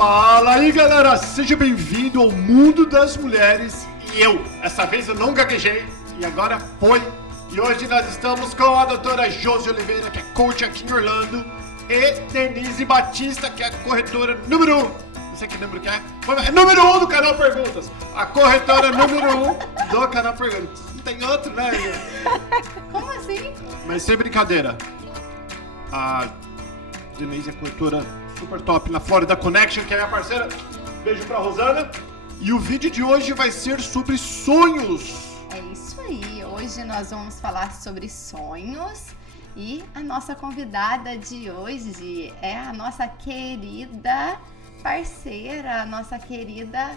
Fala aí, galera! Seja bem-vindo ao mundo das mulheres. E essa vez eu não gaguejei, e agora foi. E hoje nós estamos com a doutora Josi Oliveira, que é coach aqui em Orlando, e Denise Batista, que é a corretora número 1. Não sei que número que é. É número 1 do canal Perguntas. A corretora número 1 do canal Perguntas. Não tem outro, né? Como assim? Mas sem brincadeira. A Denise é corretora super top na Florida Connection, que é minha parceira. Beijo pra Rosana. E o vídeo de hoje vai ser sobre sonhos. É isso aí. Hoje nós vamos falar sobre sonhos. E a nossa convidada de hoje é a nossa querida parceira, a nossa querida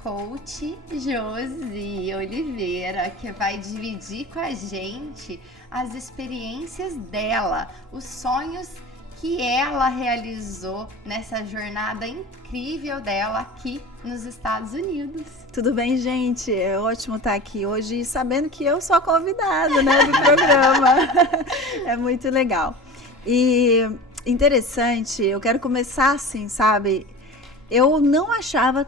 coach Josi Oliveira, que vai dividir com a gente as experiências dela, os sonhos que ela realizou nessa jornada incrível dela aqui nos Estados Unidos. Tudo bem, gente? É ótimo estar aqui hoje sabendo que eu sou a convidada, né, do programa. É muito legal. E interessante, eu quero começar assim, sabe? Eu não me achava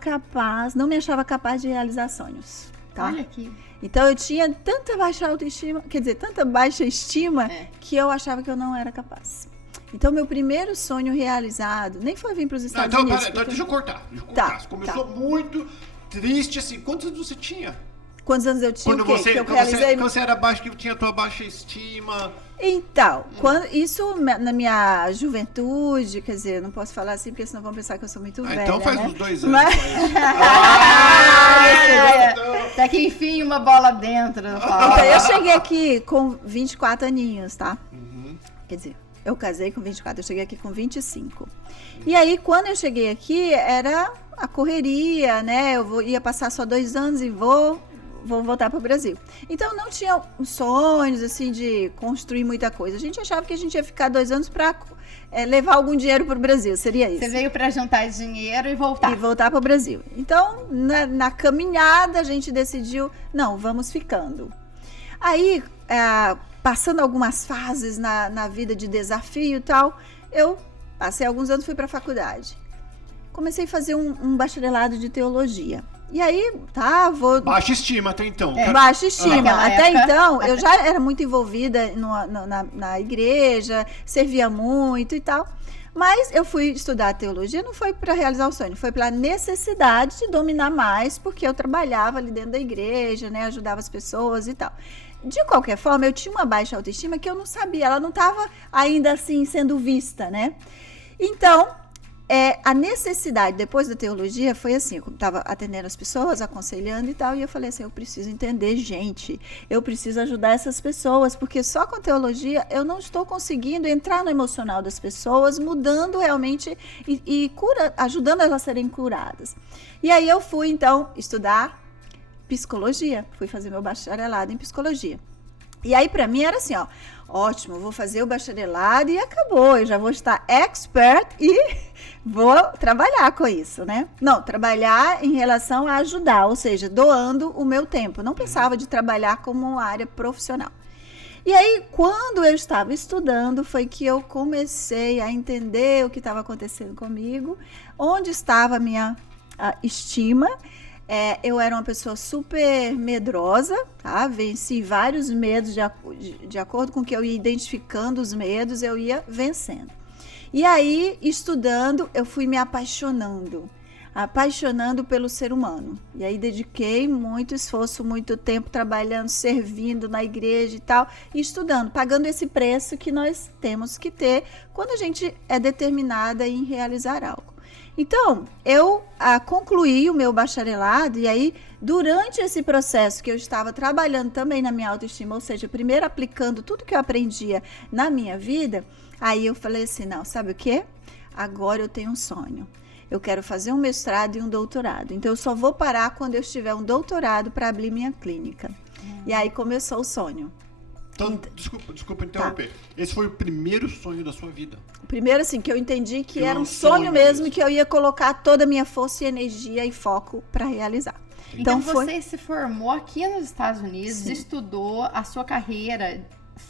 capaz de realizar sonhos, tá? Olha aqui. Então eu tinha tanta baixa autoestima, tanta baixa estima, que eu achava que eu não era capaz. Então, meu primeiro sonho realizado, nem foi vir para os Estados Unidos. Então, deixa eu cortar. Tá, você começou muito triste, assim. Quantos anos você tinha? Quantos anos eu tinha? Quando você era baixo, que tinha a tua baixa estima. Então, isso na minha juventude, quer dizer, não posso falar assim, porque senão vão pensar que eu sou muito velha, então faz né? uns 2 anos. Até que enfim, uma bola dentro. Então, eu cheguei aqui com 24 aninhos, tá? Quer dizer, eu casei com 24, eu cheguei aqui com 25. E aí, quando eu cheguei aqui, era a correria, né? Ia passar só 2 anos e vou voltar para o Brasil. Então, não tinha sonhos, assim, de construir muita coisa. A gente achava que a gente ia ficar 2 anos para levar algum dinheiro para o Brasil, seria isso. Você veio para juntar dinheiro e voltar. E voltar para o Brasil. Então, na caminhada, a gente decidiu, não, vamos ficando. Aí, passando algumas fases na vida de desafio e tal, eu passei alguns anos, fui para a faculdade. Comecei a fazer um bacharelado de teologia. E aí, Baixa estima até então. Baixa estima. Até época. então, eu já era muito envolvida na igreja, servia muito e tal. Mas eu fui estudar teologia, não foi para realizar o sonho, foi pela necessidade de dominar mais, porque eu trabalhava ali dentro da igreja, né, ajudava as pessoas e tal. De qualquer forma, eu tinha uma baixa autoestima que eu não sabia, ela não estava ainda assim sendo vista, né? Então, a necessidade, depois da teologia, foi assim, eu estava atendendo as pessoas, aconselhando e tal, e eu falei assim, eu preciso entender gente, eu preciso ajudar essas pessoas, porque só com teologia eu não estou conseguindo entrar no emocional das pessoas, mudando realmente e ajudando elas a serem curadas. E aí eu fui, então, estudar psicologia, fui fazer meu bacharelado em psicologia. E aí, para mim, era assim, ó, ótimo, vou fazer o bacharelado e acabou, eu já vou estar expert e vou trabalhar com isso, né? Não, trabalhar em relação a ajudar, ou seja, doando o meu tempo. Não pensava de trabalhar como uma área profissional. E aí, quando eu estava estudando, foi que eu comecei a entender o que estava acontecendo comigo, onde estava a minha estima. Eu era uma pessoa super medrosa, tá? Venci vários medos de acordo com que eu ia identificando os medos, eu ia vencendo. E aí, estudando, eu fui me apaixonando pelo ser humano. E aí, dediquei muito esforço, muito tempo trabalhando, servindo na igreja e tal, e estudando, pagando esse preço que nós temos que ter quando a gente é determinada em realizar algo. Então, eu concluí o meu bacharelado e aí, durante esse processo que eu estava trabalhando também na minha autoestima, ou seja, primeiro aplicando tudo que eu aprendia na minha vida, aí eu falei assim, não, sabe o quê? Agora eu tenho um sonho. Eu quero fazer um mestrado e um doutorado. Então, eu só vou parar quando eu tiver um doutorado para abrir minha clínica. E aí começou o sonho. Então, desculpa interromper. Tá. Esse foi o primeiro sonho da sua vida? O primeiro, assim, que eu entendi que era um sonho mesmo, que eu ia colocar toda a minha força e energia e foco para realizar. Então você se formou aqui nos Estados Unidos, sim, estudou a sua carreira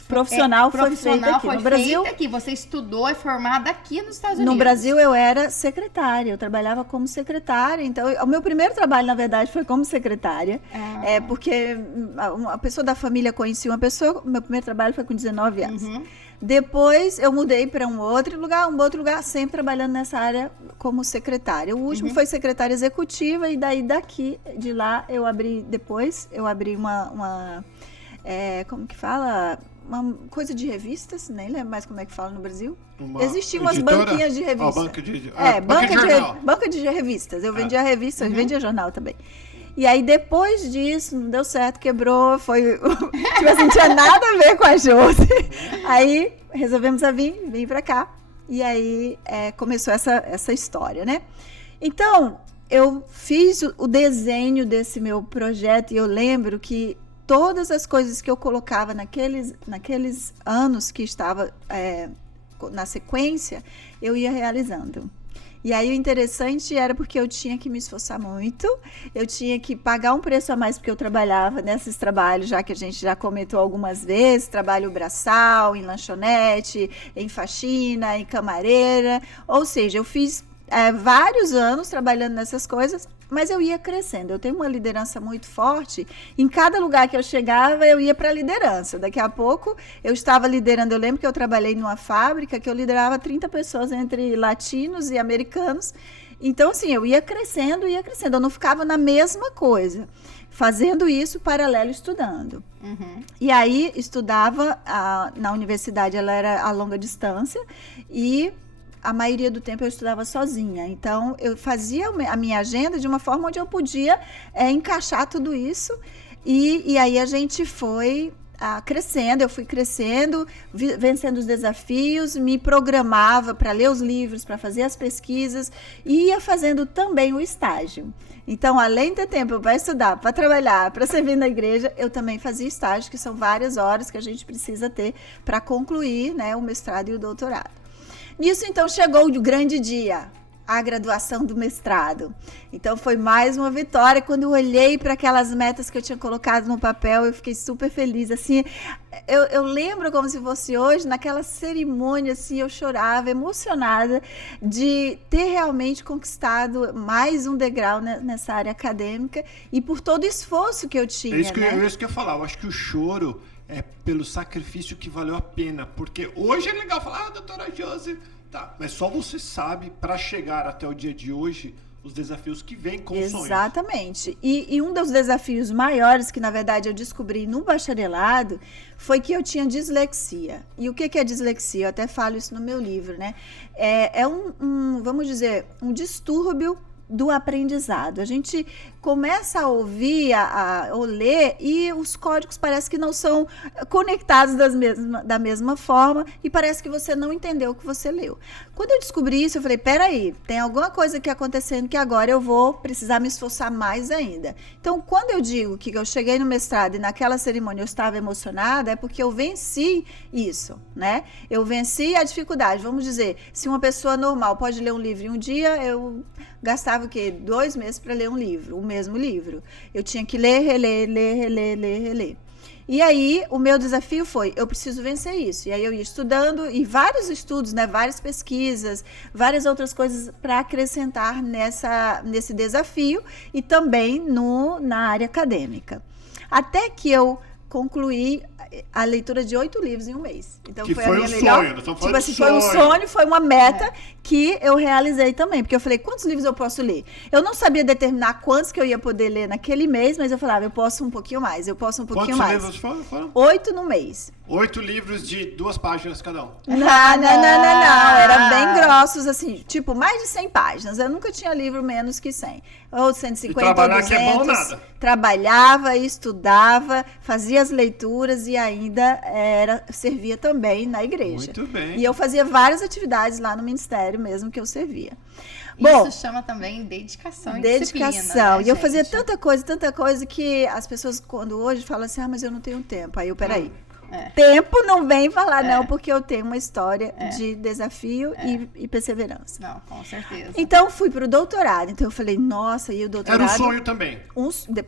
profissional foi feita aqui. No Brasil, aqui. Você estudou, é formada aqui nos Estados Unidos. no Brasil eu era secretária, eu trabalhava como secretária. Então, o meu primeiro trabalho, na verdade, foi como secretária. Porque a pessoa da família conhecia uma pessoa, meu primeiro trabalho foi com 19 anos. Depois eu mudei para um outro lugar, sempre trabalhando nessa área como secretária. O último foi secretária executiva, e de lá eu abri uma como que fala? Uma coisa de revistas, nem lembro mais como é que fala no Brasil. Existiam umas banquinhas de revistas. Banca de revistas. Eu vendia revistas, vendia jornal também. E aí, depois disso, não deu certo, quebrou, tipo assim, não tinha nada a ver com a Josi. Aí, resolvemos vir pra cá. E aí, começou essa história, né? Então, eu fiz o desenho desse meu projeto, e eu lembro que todas as coisas que eu colocava naqueles anos que estava na sequência, eu ia realizando. E aí o interessante era porque eu tinha que me esforçar muito, eu tinha que pagar um preço a mais porque eu trabalhava nesses trabalhos, já que a gente já comentou algumas vezes, trabalho braçal, em lanchonete, em faxina, em camareira, ou seja, eu fiz vários anos trabalhando nessas coisas, mas eu ia crescendo. Eu tenho uma liderança muito forte. Em cada lugar que eu chegava, eu ia para a liderança. Daqui a pouco, eu estava liderando. Eu lembro que eu trabalhei numa fábrica que eu liderava 30 pessoas entre latinos e americanos. Então, assim, eu ia crescendo. Eu não ficava na mesma coisa, fazendo isso paralelo, estudando. E aí, estudava na universidade, ela era a longa distância, e a maioria do tempo eu estudava sozinha. Então, eu fazia a minha agenda de uma forma onde eu podia encaixar tudo isso. E aí a gente foi crescendo, eu fui crescendo, vencendo os desafios, me programava para ler os livros, para fazer as pesquisas, e ia fazendo também o estágio. Então, além de ter tempo para estudar, para trabalhar, para servir na igreja, eu também fazia estágio, que são várias horas que a gente precisa ter para concluir, né, o mestrado e o doutorado. Nisso, então, chegou o grande dia, a graduação do mestrado. Então, foi mais uma vitória. Quando eu olhei para aquelas metas que eu tinha colocado no papel, eu fiquei super feliz. Assim, eu lembro como se fosse hoje, naquela cerimônia, assim, eu chorava, emocionada de ter realmente conquistado mais um degrau nessa área acadêmica, e por todo o esforço que eu tinha. É isso que eu ia falar. Eu acho que o choro é pelo sacrifício que valeu a pena, porque hoje é legal falar, doutora Josi, tá, mas só você sabe, para chegar até o dia de hoje, os desafios que vêm com sonhos. Exatamente. E um dos desafios maiores que, na verdade, eu descobri no bacharelado foi que eu tinha dislexia. E o que é dislexia? Eu até falo isso no meu livro, né? Vamos dizer, um distúrbio do aprendizado. A gente começa a ouvir, ou ler, e os códigos parece que não são conectados da mesma forma, e parece que você não entendeu o que você leu. Quando eu descobri isso, eu falei, peraí, tem alguma coisa aqui acontecendo que agora eu vou precisar me esforçar mais ainda. Então, quando eu digo que eu cheguei no mestrado e naquela cerimônia eu estava emocionada, é porque eu venci isso, né? Eu venci a dificuldade. Vamos dizer, se uma pessoa normal pode ler um livro em um dia, eu gastava o quê? 2 meses para ler um livro, o mesmo livro. Eu tinha que ler, reler. E aí, o meu desafio foi, eu preciso vencer isso. E aí eu ia estudando, e vários estudos, né, várias pesquisas, várias outras coisas para acrescentar nesse desafio, e também na área acadêmica. Até que eu concluí a leitura de 8 livros em um mês. Então, que foi a minha melhor. Sonho, tipo assim, foi um sonho, foi uma meta que eu realizei também. Porque eu falei, quantos livros eu posso ler? Eu não sabia determinar quantos que eu ia poder ler naquele mês, mas eu falava, eu posso um pouquinho mais, Quantos livros foram? 8 no mês. 8 livros de 2 páginas cada um. Não. Era bem grossos, assim, tipo, mais de 100 páginas. Eu nunca tinha livro menos que 100. Ou 150, ou 200. Que é bom nada. Trabalhava, estudava, fazia as leituras e ainda servia também na igreja. Muito bem. E eu fazia várias atividades lá no ministério mesmo que eu servia. Isso chama também dedicação e disciplina, né, e eu fazia tanta coisa que as pessoas, quando hoje, falam assim, mas eu não tenho tempo. Aí eu, peraí. tempo não vem falar não, porque eu tenho uma história de desafio e perseverança. Não, com certeza. Então, fui para o doutorado. Então, eu falei, nossa, e o doutorado... Era um sonho também.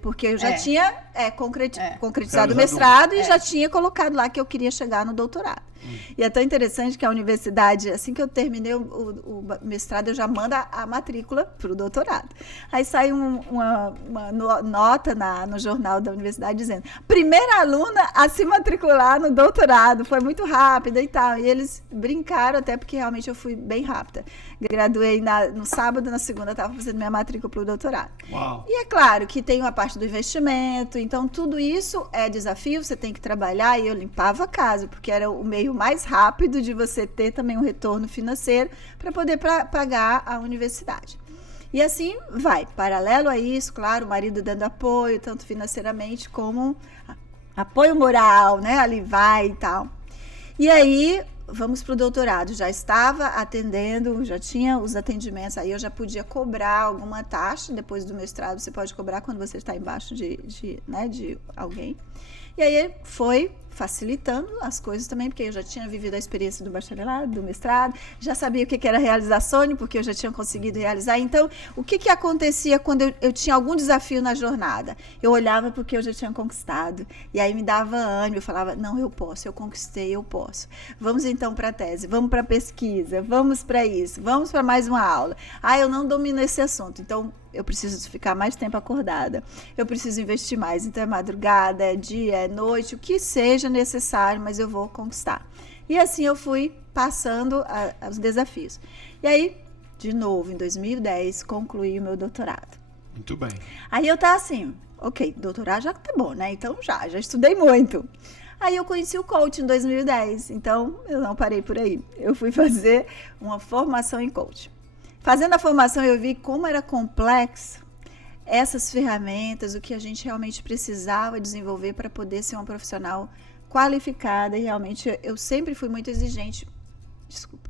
Porque eu já tinha concretizado o Realizado. mestrado e já tinha colocado lá que eu queria chegar no doutorado. E é tão interessante que a universidade, assim que eu terminei o mestrado, eu já mando a matrícula para o doutorado. Aí sai uma nota no jornal da universidade dizendo: primeira aluna a se matricular no doutorado, foi muito rápida e tal. E eles brincaram até porque realmente eu fui bem rápida. Graduei no sábado, na segunda estava fazendo minha matrícula para o doutorado. Uau. E é claro que tem uma parte do investimento, então tudo isso é desafio, você tem que trabalhar, e eu limpava a casa, porque era o meio mais rápido de você ter também um retorno financeiro para poder pagar a universidade. E assim vai, paralelo a isso, claro, o marido dando apoio, tanto financeiramente como apoio moral, né, ali vai e tal. E aí, vamos para o doutorado, já estava atendendo, já tinha os atendimentos, aí eu já podia cobrar alguma taxa, depois do mestrado você pode cobrar quando você está embaixo de alguém. E aí foi facilitando as coisas também, porque eu já tinha vivido a experiência do bacharelado, do mestrado, já sabia o que era realizar sonho, porque eu já tinha conseguido realizar. Então, o que acontecia quando eu tinha algum desafio na jornada? Eu olhava porque eu já tinha conquistado, e aí me dava ânimo, eu falava, não, eu posso, eu conquistei, eu posso. Vamos então para a tese, vamos para a pesquisa, vamos para isso, vamos para mais uma aula. Eu não domino esse assunto, então eu preciso ficar mais tempo acordada, eu preciso investir mais, então é madrugada, é dia, é noite, o que seja necessário, mas eu vou conquistar. E assim eu fui passando os desafios. E aí, de novo, em 2010, concluí o meu doutorado. Muito bem. Aí eu tava assim, ok, doutorado já tá bom, né? Então já estudei muito. Aí eu conheci o coach em 2010, então eu não parei por aí. Eu fui fazer uma formação em coach. Fazendo a formação, eu vi como era complexo essas ferramentas, o que a gente realmente precisava desenvolver para poder ser uma profissional qualificada. E realmente eu sempre fui muito exigente. Desculpa.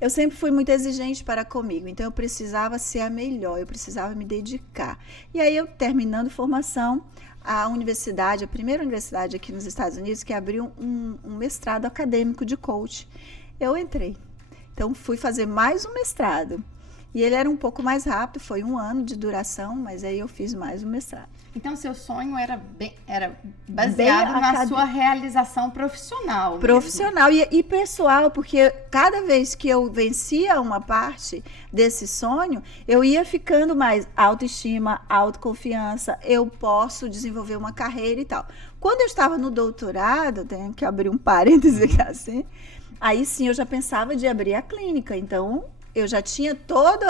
Eu sempre fui muito exigente para comigo, então eu precisava ser a melhor, eu precisava me dedicar. E aí eu, terminando formação, a primeira universidade aqui nos Estados Unidos que abriu um mestrado acadêmico de coach, eu entrei. Então fui fazer mais um mestrado. E ele era um pouco mais rápido, foi 1 ano de duração, mas aí eu fiz mais um mestrado. Então, seu sonho era baseado na sua realização profissional. Profissional e pessoal, porque cada vez que eu vencia uma parte desse sonho, eu ia ficando mais autoestima, autoconfiança, eu posso desenvolver uma carreira e tal. Quando eu estava no doutorado, tenho que abrir um parêntese aqui assim, aí sim eu já pensava de abrir a clínica, então eu já tinha todo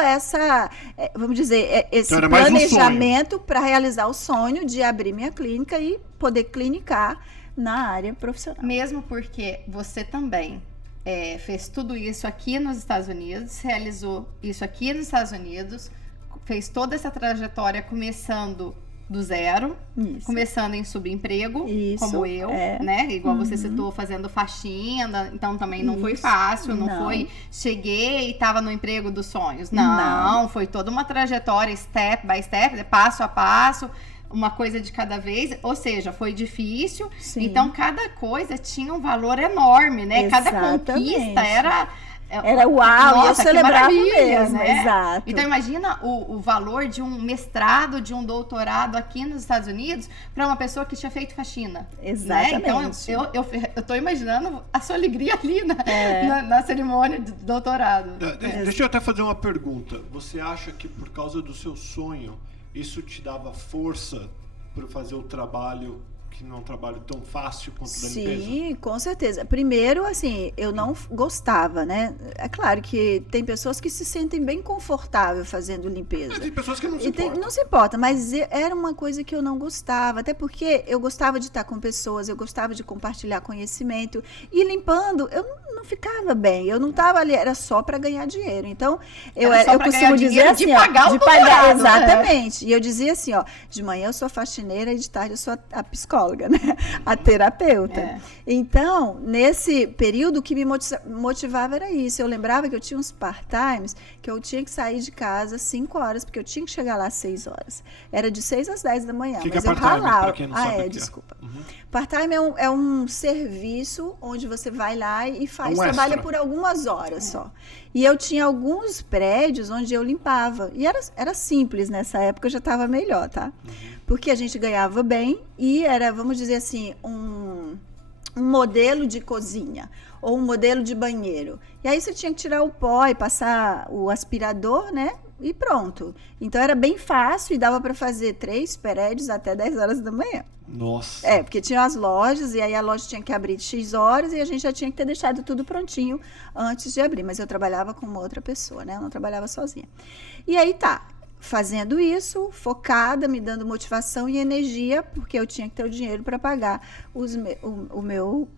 vamos dizer, esse então planejamento para realizar o sonho de abrir minha clínica e poder clinicar na área profissional. Mesmo porque você também fez tudo isso aqui nos Estados Unidos, realizou isso aqui nos Estados Unidos, fez toda essa trajetória começando do zero, começando em subemprego, como eu, né? Igual você citou, fazendo faxina, então também não foi fácil, não foi, cheguei e estava no emprego dos sonhos. Não, foi toda uma trajetória, step by step, passo a passo, uma coisa de cada vez, ou seja, foi difícil, então cada coisa tinha um valor enorme, né? Exatamente. Cada conquista era uau, nossa, eu celebrava né? mesmo, exato. Então imagina o valor de um mestrado, de um doutorado aqui nos Estados Unidos para uma pessoa que tinha feito faxina. Exatamente. Né? Então eu tô imaginando a sua alegria ali na cerimônia de doutorado. Deixa eu até fazer uma pergunta. Você acha que por causa do seu sonho, isso te dava força para fazer o trabalho que não é um trabalho tão fácil quanto da limpeza? Sim, com certeza. Primeiro, assim, eu não gostava, né? É claro que tem pessoas que se sentem bem confortável fazendo limpeza. Tem pessoas que não se importam. Não se importa, mas era uma coisa que eu não gostava, até porque eu gostava de estar com pessoas, eu gostava de compartilhar conhecimento, e limpando, eu não ficava bem, eu não estava ali, era só para ganhar dinheiro. Então, eu costumo dizer assim, de pagar, exatamente. E eu dizia assim, ó, de manhã eu sou faxineira e de tarde eu sou a psicóloga. psicóloga, né? A terapeuta. É. Então, nesse período, o que me motivava era isso. Eu lembrava que eu tinha uns part-times que eu tinha que sair de casa às 5 horas, porque eu tinha que chegar lá às 6 horas. Era de 6 às 10 da manhã, Que mas é eu part-time, ralava. pra quem não sabe o que é? Desculpa. Part-time é um serviço onde você vai lá e faz, Um trabalha extra. por algumas horas só. E eu tinha alguns prédios onde eu limpava. E era simples nessa época, eu já estava melhor, tá? Porque a gente ganhava bem e era, vamos dizer assim, um modelo de cozinha ou um modelo de banheiro. E aí você tinha que tirar o pó e passar o aspirador, né? E pronto. Então era bem fácil e dava para fazer 3 prédios até 10 horas da manhã. Nossa. Porque tinha as lojas e aí a loja tinha que abrir de X horas e a gente já tinha que ter deixado tudo prontinho antes de abrir. Mas eu trabalhava com uma outra pessoa, né? Eu não trabalhava sozinha. E aí tá, fazendo isso, focada, me dando motivação e energia, porque eu tinha que ter o dinheiro para pagar o meu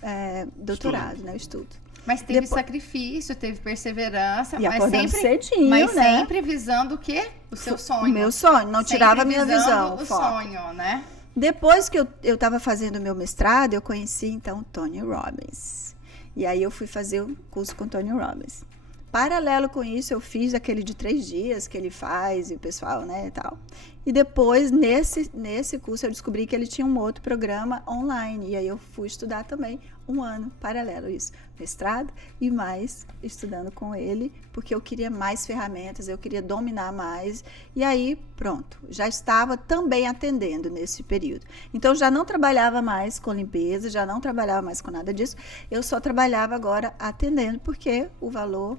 doutorado, né? O estudo. Mas teve Depois- sacrifício, teve perseverança, E mas acordando sempre, cedinho, mas né? sempre visando o quê? O seu sonho. O meu sonho, não Sempre tirava a minha visando visão. o foco. sonho, né? Depois que eu estava fazendo o meu mestrado, eu conheci, então, Tony Robbins. E aí eu fui fazer o curso com Tony Robbins. Paralelo com isso, eu fiz aquele de 3 dias que ele faz, e o pessoal, né, e tal. E depois, nesse curso, eu descobri que ele tinha um outro programa online. E aí eu fui estudar também 1 ano, paralelo isso. Mestrado e mais estudando com ele, porque eu queria mais ferramentas, eu queria dominar mais. E aí, pronto, já estava também atendendo nesse período. Então, já não trabalhava mais com limpeza, já não trabalhava mais com nada disso. Eu só trabalhava agora atendendo, porque o valor,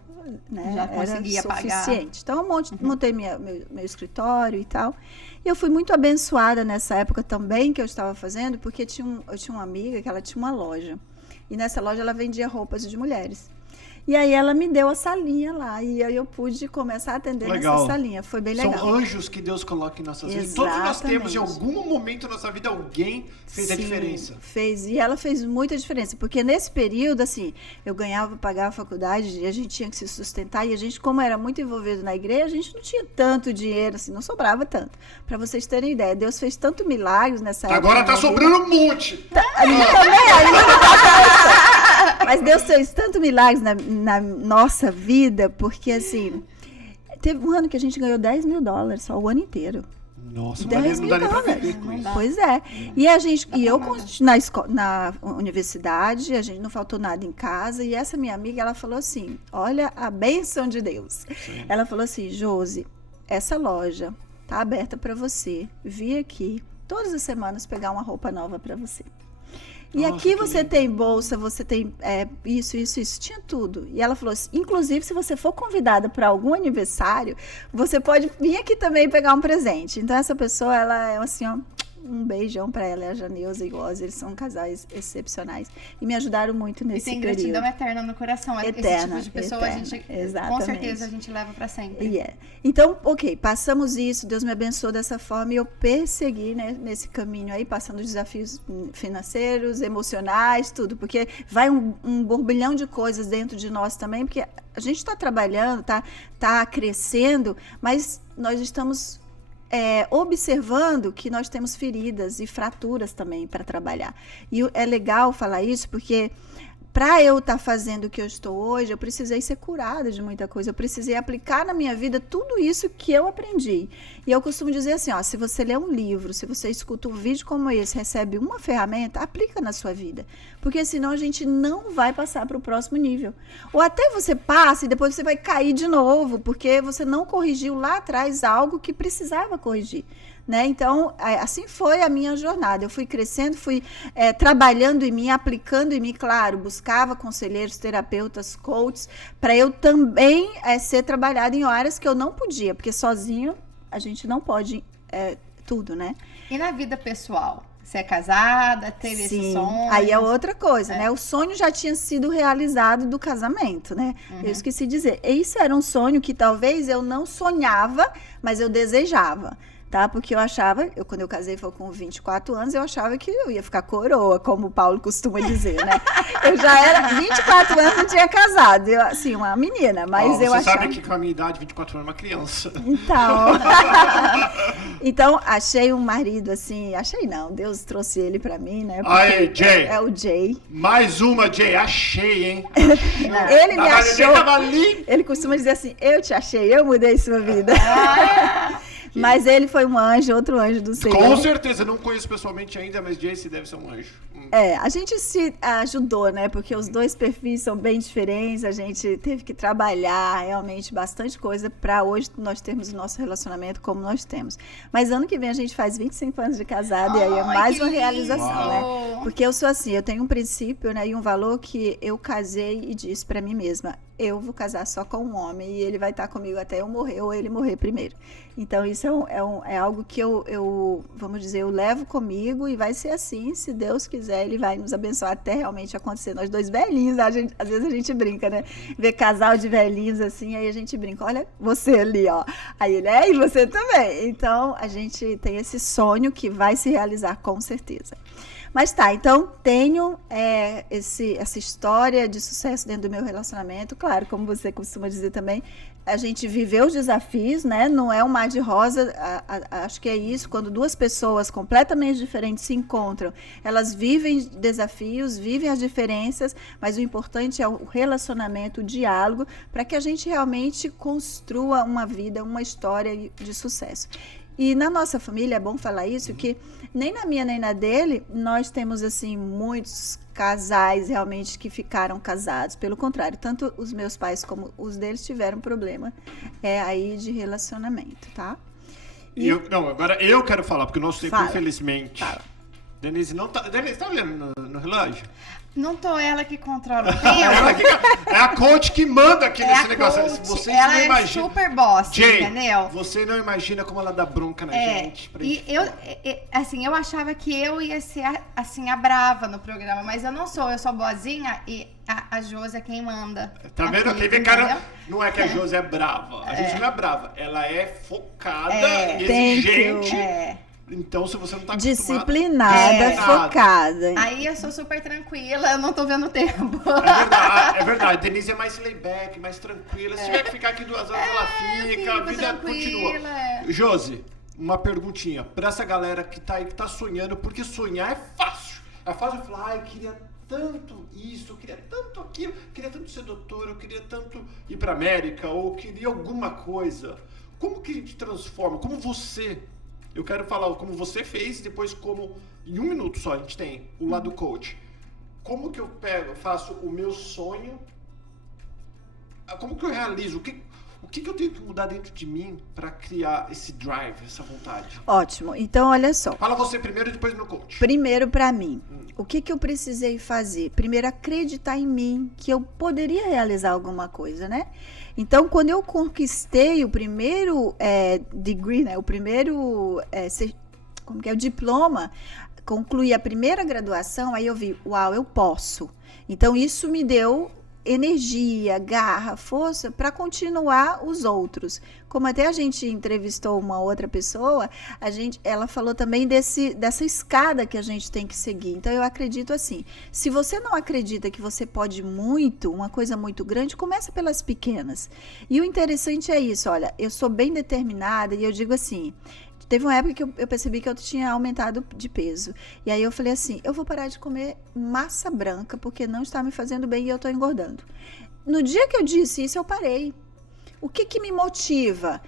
né, Já era conseguia pagar. suficiente. Então, eu montei meu escritório e tal. E eu fui muito abençoada nessa época também que eu estava fazendo, porque eu tinha uma amiga que ela tinha uma loja. E nessa loja ela vendia roupas de mulheres. E aí ela me deu a salinha lá. E aí eu pude começar a atender Legal. nessa salinha. Foi bem legal. São anjos que Deus coloca em nossas vidas. Todos nós temos, em Exatamente. algum momento da nossa vida, alguém fez a Sim, diferença. Fez. E ela fez muita diferença. Porque nesse período, assim, eu ganhava para pagar a faculdade e a gente tinha que se sustentar. E a gente, como era muito envolvido na igreja, a gente não tinha tanto dinheiro, assim, não sobrava tanto. Para vocês terem ideia, Deus fez tanto milagres nessa época. Agora na tá minha vida. sobrando um monte. Mas Deus fez tanto milagres na nossa vida, porque assim, teve um ano que a gente ganhou $10 mil só o ano inteiro. Nossa, não 10 dá mil nem pra dólares. viver com isso. Pois é. E a gente, e eu na universidade, a gente não faltou nada em casa, e essa minha amiga, ela falou assim: olha a bênção de Deus. Sim. Ela falou assim: Josi, essa loja tá aberta para você vir aqui todas as semanas pegar uma roupa nova para você. E Nossa, aqui que você lindo. tem bolsa, você tem isso, tinha tudo. E ela falou assim, inclusive, se você for convidada para algum aniversário, você pode vir aqui também pegar um presente. Então, essa pessoa, ela é assim, ó, um beijão para ela, é a Janeuza e o Oz, eles são casais excepcionais. E me ajudaram muito E nesse tem período. gratidão eterna no coração. Esse Eterna, tipo de pessoa eterna, a gente, com exatamente. certeza, a gente leva pra sempre. Então, ok, passamos isso, Deus me abençoou dessa forma e eu persegui, né, nesse caminho aí, passando desafios financeiros, emocionais, tudo, porque vai um borbulhão de coisas dentro de nós também, porque a gente está trabalhando, tá crescendo, mas nós estamos observando que nós temos feridas e fraturas também para trabalhar. E é legal falar isso porque para eu estar fazendo o que eu estou hoje, eu precisei ser curada de muita coisa. Eu precisei aplicar na minha vida tudo isso que eu aprendi. E eu costumo dizer assim, ó, se você lê um livro, se você escuta um vídeo como esse, recebe uma ferramenta, aplica na sua vida. Porque senão a gente não vai passar para o próximo nível. Ou até você passa e depois você vai cair de novo, porque você não corrigiu lá atrás algo que precisava corrigir. Né? Então, assim foi a minha jornada. Eu fui crescendo, fui trabalhando em mim, aplicando em mim, claro, buscava conselheiros, terapeutas, coaches, para eu também ser trabalhada em áreas que eu não podia, porque sozinho a gente não pode tudo, né? E na vida pessoal? Você é casada, teve esse sonho? Aí é outra coisa, né? O sonho já tinha sido realizado do casamento, né? Eu esqueci de dizer. Isso era um sonho que talvez eu não sonhava, mas eu desejava. tá? Porque eu achava, quando eu casei foi com 24 anos, eu achava que eu ia ficar coroa, como o Paulo costuma dizer, né? Eu já era 24 anos, eu tinha casado, eu, assim, uma menina, mas eu Você achava... sabe que com a minha idade, 24 anos, é uma criança. Então, achei um marido, assim, achei não, Deus trouxe ele pra mim, né? Aí, Jay. É o Jay. Mais uma, Jay, achei, hein? Ele me achou. Tava ali. Ele costuma dizer assim, eu te achei, eu mudei sua vida. Mas ele foi um anjo, outro anjo do Senhor. Com certeza, não conheço pessoalmente ainda, mas Jace deve ser um anjo. A gente se ajudou, né? Porque os dois perfis são bem diferentes, a gente teve que trabalhar realmente bastante coisa para hoje nós termos o nosso relacionamento como nós temos. Mas ano que vem a gente faz 25 anos de casado e aí é mais uma realização, né? Porque eu sou assim, eu tenho um princípio, né, e um valor que eu casei e disse para mim mesma, eu vou casar só com um homem e ele vai estar comigo até eu morrer ou ele morrer primeiro. Então isso é algo que eu, vamos dizer, eu levo comigo e vai ser assim, se Deus quiser, ele vai nos abençoar até realmente acontecer. Nós dois velhinhos, às vezes a gente brinca, né? Ver casal de velhinhos assim, aí a gente brinca, olha você ali, ó. Aí ele, e você também. Então a gente tem esse sonho que vai se realizar com certeza. Mas tá, então tenho essa história de sucesso dentro do meu relacionamento. Claro, como você costuma dizer também, a gente viveu os desafios, né? Não é um mar de rosa, acho que é isso, quando duas pessoas completamente diferentes se encontram, elas vivem desafios, vivem as diferenças, mas o importante é o relacionamento, o diálogo, para que a gente realmente construa uma vida, uma história de sucesso. E na nossa família, é bom falar isso, que nem na minha nem na dele, nós temos assim muitos casais realmente que ficaram casados. Pelo contrário, tanto os meus pais como os deles tiveram problema aí de relacionamento, tá? Agora eu quero falar, porque o nosso tempo, infelizmente... Fala. Denise, não tá... Denise, tá olhando no relógio? Não tô ela que controla o tempo. É a coach que manda aqui nesse negócio. Vocês ela não imaginam. Super boss, Jay, entendeu? Você não imagina como ela dá bronca na gente. Eu achava que eu ia ser assim, a brava no programa, mas eu não sou, eu sou boazinha e a Josi é quem manda. Tá vendo? Quem vê, cara, não é que a Josi é brava. A gente não é brava. Ela é focada, exigente. Então, se você não tá disciplinada, focada. Aí eu sou super tranquila, eu não tô vendo o tempo. É verdade. Denise é mais layback, mais tranquila. Se tiver que ficar aqui 2 horas, ela fica, a vida continua. Josi, uma perguntinha pra essa galera que tá aí, que tá sonhando, porque sonhar é fácil. É fácil falar, eu queria tanto isso, eu queria tanto aquilo, eu queria tanto ser doutor, eu queria tanto ir pra América, ou eu queria alguma coisa. Como que a gente transforma? Como você... Eu quero falar como você fez, depois como, em 1 minuto só, a gente tem o lado coach. Como que eu faço o meu sonho, como que eu realizo, o que eu tenho que mudar dentro de mim para criar esse drive, essa vontade? Ótimo, então olha só. Fala você primeiro e depois meu coach. Primeiro para mim, o que eu precisei fazer? Primeiro acreditar em mim, que eu poderia realizar alguma coisa, né? Então, quando eu conquistei o primeiro degree, né, o primeiro o diploma, concluí a primeira graduação, aí eu vi, uau, eu posso. Então, isso me deu energia, garra, força para continuar os outros. Como até a gente entrevistou uma outra pessoa, ela falou também dessa escada que a gente tem que seguir. Então eu acredito assim, se você não acredita que você pode muito, uma coisa muito grande, começa pelas pequenas. E o interessante é isso, olha, eu sou bem determinada e eu digo assim, teve uma época que eu percebi que eu tinha aumentado de peso. E aí eu falei assim, eu vou parar de comer massa branca, porque não está me fazendo bem e eu estou engordando. No dia que eu disse isso, eu parei. O que me motiva?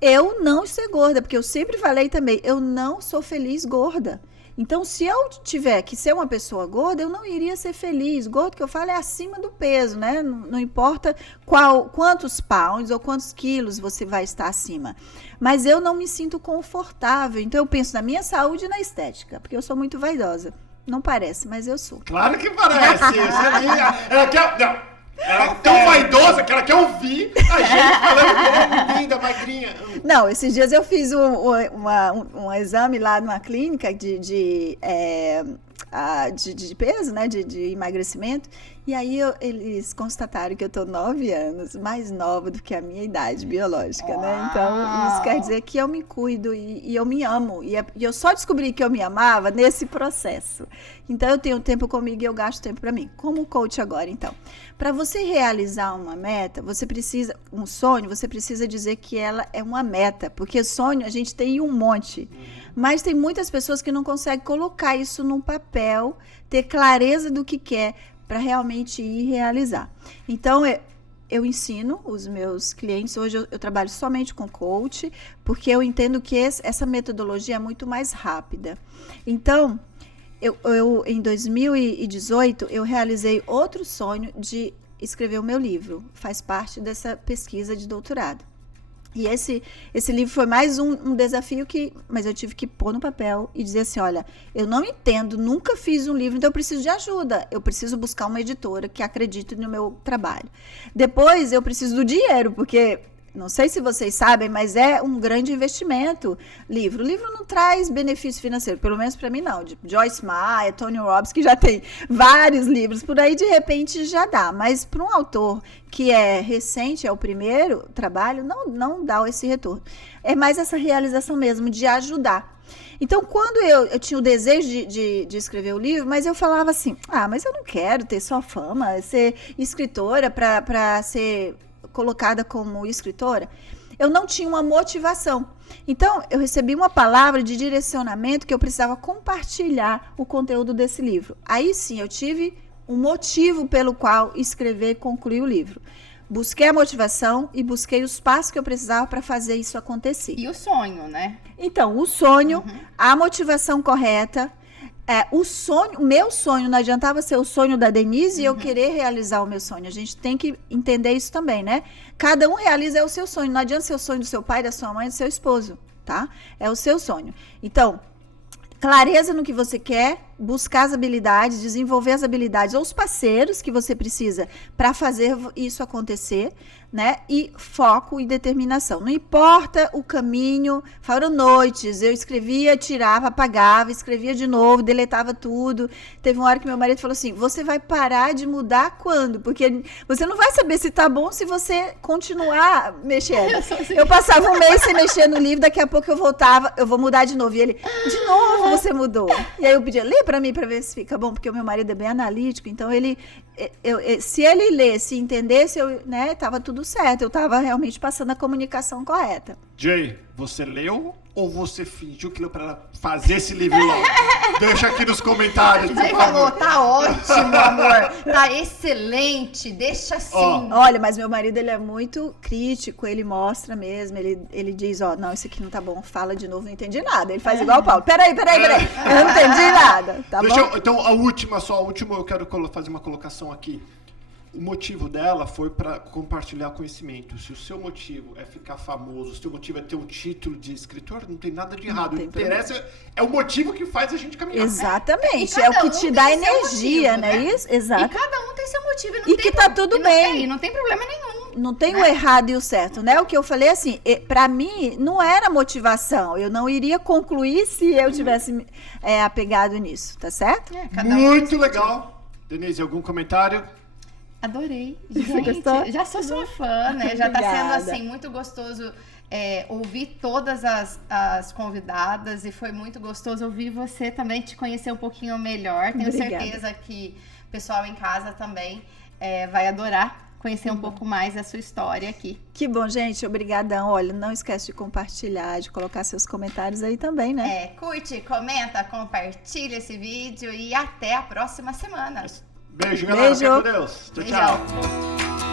Eu não ser gorda, porque eu sempre falei também, eu não sou feliz gorda. Então, se eu tiver que ser uma pessoa gorda, eu não iria ser feliz. Gordo, que eu falo, é acima do peso, né? Não importa quantos pounds ou quantos quilos você vai estar acima. Mas eu não me sinto confortável. Então, eu penso na minha saúde e na estética, porque eu sou muito vaidosa. Não parece, mas eu sou. Claro que parece. Ela é tão vaidosa que ela quer ouvir a gente falando linda, magrinha. Não, esses dias eu fiz um exame lá numa clínica de peso, né? De emagrecimento. E aí eles constataram que eu tô 9 anos mais nova do que a minha idade biológica, né? Então, isso quer dizer que eu me cuido e eu me amo. E eu só descobri que eu me amava nesse processo. Então, eu tenho tempo comigo e eu gasto tempo para mim. Como coach agora, então. Para você realizar uma meta, um sonho, você precisa dizer que ela é uma meta. Porque sonho a gente tem um monte. Mas tem muitas pessoas que não conseguem colocar isso num papel, ter clareza do que quer, para realmente ir realizar. Então, eu ensino os meus clientes, hoje eu trabalho somente com coach, porque eu entendo que essa metodologia é muito mais rápida. Então, em 2018, eu realizei outro sonho de escrever o meu livro, faz parte dessa pesquisa de doutorado. E esse livro foi mais um desafio mas eu tive que pôr no papel e dizer assim, olha, eu não entendo, nunca fiz um livro, então eu preciso de ajuda. Eu preciso buscar uma editora que acredite no meu trabalho. Depois eu preciso do dinheiro, porque não sei se vocês sabem, mas é um grande investimento. Livro. O livro não traz benefício financeiro, pelo menos para mim não. De Joyce Meyer, Tony Robbins, que já tem vários livros, por aí de repente já dá. Mas para um autor que é recente, é o primeiro trabalho, não dá esse retorno. É mais essa realização mesmo, de ajudar. Então, quando eu tinha o desejo de escrever o livro, mas eu falava assim, mas eu não quero ter só fama, ser escritora para ser colocada como escritora, eu não tinha uma motivação. Então, eu recebi uma palavra de direcionamento que eu precisava compartilhar o conteúdo desse livro. Aí sim, eu tive um motivo pelo qual escrever e concluir o livro. Busquei a motivação e busquei os passos que eu precisava para fazer isso acontecer. E o sonho, né? Então, o sonho, a motivação correta, o meu sonho, não adiantava ser o sonho da Denise e eu querer realizar o meu sonho. A gente tem que entender isso também, né? Cada um realiza o seu sonho. Não adianta ser o sonho do seu pai, da sua mãe, do seu esposo, tá? É o seu sonho. Então, clareza no que você quer, buscar as habilidades, desenvolver as habilidades ou os parceiros que você precisa para fazer isso acontecer, né? E foco e determinação. Não importa o caminho, foram noites, eu escrevia, tirava, apagava, escrevia de novo, deletava tudo. Teve uma hora que meu marido falou assim, você vai parar de mudar quando? Porque você não vai saber se tá bom se você continuar mexendo. Eu passava um mês sem mexer no livro, daqui a pouco eu voltava, eu vou mudar de novo. E ele, de novo você mudou. E aí eu pedia, lê pra mim pra ver se fica bom, porque o meu marido é bem analítico, então se ele lesse e entendesse, tava tudo certo, eu tava realmente passando a comunicação correta. Jay, você leu ou você fingiu que leu pra fazer esse livro logo? Deixa aqui nos comentários, por Jay favor. falou, tá ótimo, amor, tá excelente, deixa assim. Olha, mas meu marido, ele é muito crítico, ele mostra mesmo, ele diz, não, isso aqui não tá bom, fala de novo, não entendi nada. Ele faz igual o Paulo, peraí, eu não entendi nada, tá bom? Então, a última, eu quero fazer uma colocação aqui. O motivo dela foi para compartilhar conhecimento. Se o seu motivo é ficar famoso, se o seu motivo é ter um título de escritor, não tem nada de errado. O que interessa é o motivo que faz a gente caminhar. Exatamente, é o que te dá energia, motivo, né? Isso? Exato. E cada um tem seu motivo. E que tá tudo bem. Não tem problema nenhum. Não tem o errado e o certo, né? O que eu falei assim, pra mim não era motivação. Eu não iria concluir se eu tivesse apegado nisso, tá certo? Muito legal. Denise, algum comentário? Adorei. Você gostou? Já sou sua fã, né? Já tá sendo assim muito gostoso ouvir todas as convidadas e foi muito gostoso ouvir você também, te conhecer um pouquinho melhor. Tenho certeza que o pessoal em casa também vai adorar conhecer um pouco mais a sua história aqui. Que bom, gente. Obrigadão. Olha, não esquece de compartilhar, de colocar seus comentários aí também, né? Curte, comenta, compartilha esse vídeo e até a próxima semana. Beijo, galera. Fica com Deus. Tchau, tchau.